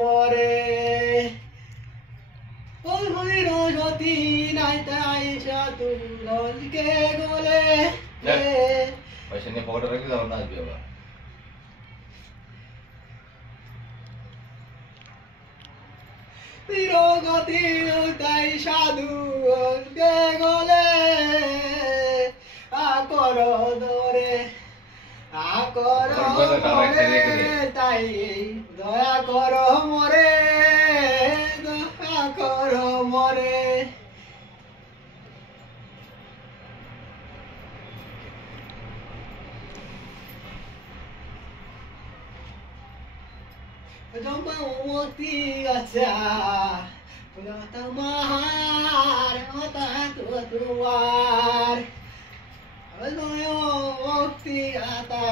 মরে ওই হইর যদি নাই তাই সাধু রজকে গলে পয়সা নিয়ে পকেটে রাখবি তারপর নাচবি আবার গতি তাই সাধু রজকে গলে আকর ধরে আকর তাই দয়া কর মরে দয়া কর মরে Moti acha Pulata mahar Ota tuar Alnoyo moti ata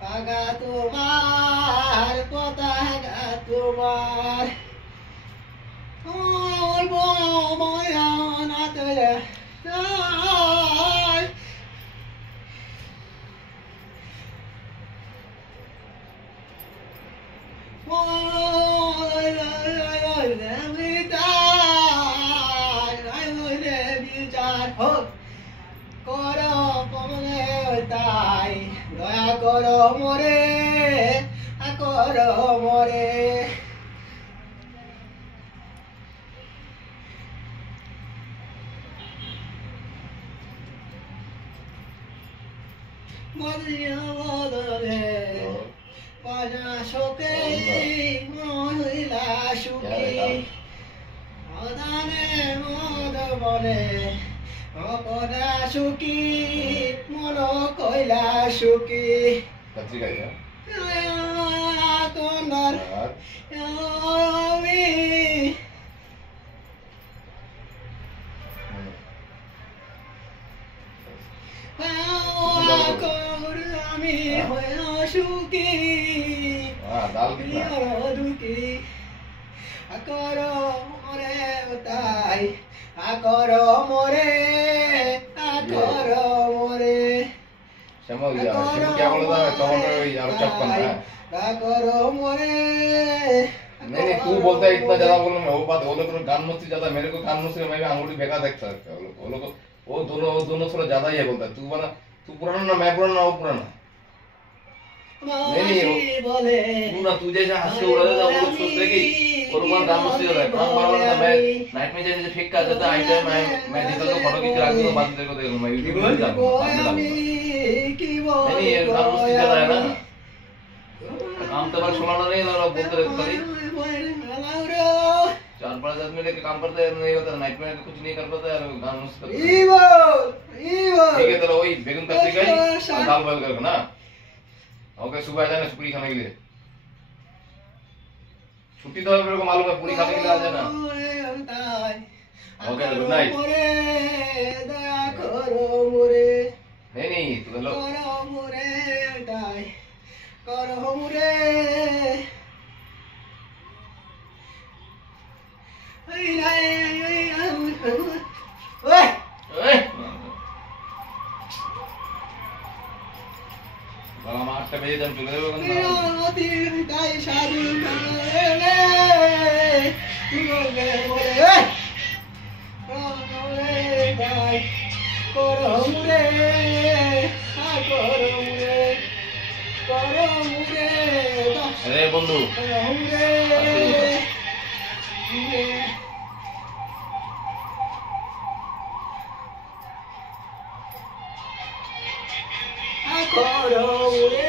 Paga tumar Pota ga tumar Oh moya nataya দয়া কর মরে আকর মরে মদিনা বদলে পাজা শোকে মহিলা সুখী অদানে মদ বলে অপদা সুখী মন কইলা সুখী কন্দার আমি সুখী দুঃখী আকর মরে তাই আকর মরে আকর মরে শ্যামল শিবু क्या बोला था टमाटर और चप्पन है আকর মরে नहीं तू बोलता है इतना ज्यादा बोलना मैं वो बात वो लोग कान मस्ती ज्यादा मेरे को कान मस्ती में मैं अंगूठी फेंका देखता है वो लोग वो दोनों थोड़ा ज्यादा ही बोलता है तू पुराना ना मैं पुराना वो पुराना नहीं तू ना तू जैसे हंस के उड़ा देता वो लोग सोचते कि और ऊपर काम मस्ती हो रहा है काम मार रहा मैं नाइट में जैसे फेंक का जाता आई टाइम मैं देखा तो फोटो खींच रहा हूं बाद तेरे को देखूंगा मैं यूट्यूब पे जाऊंगा नहीं ये काम मस्ती चल रहा है ना काम तो बार सुनाना नहीं लगा बोलते रहते खाली 4-5 आदमी लेके काम करते हैं नहीं होता नाइट में कुछ नहीं कर पाता यार काम मस्ती ठीक है चलो वही बेगन कच्ची गई दाल बॉईल करके ना ओके सुबह आ जाना पूरी खाने के लिए छुट्टी तो मेरे को मालूम है पूरी खाने के लिए आ जाना ओके गुड नाइट नहीं तू तो लो Kalau 8 बजे जब चले जाओगे अरे बंधु Koro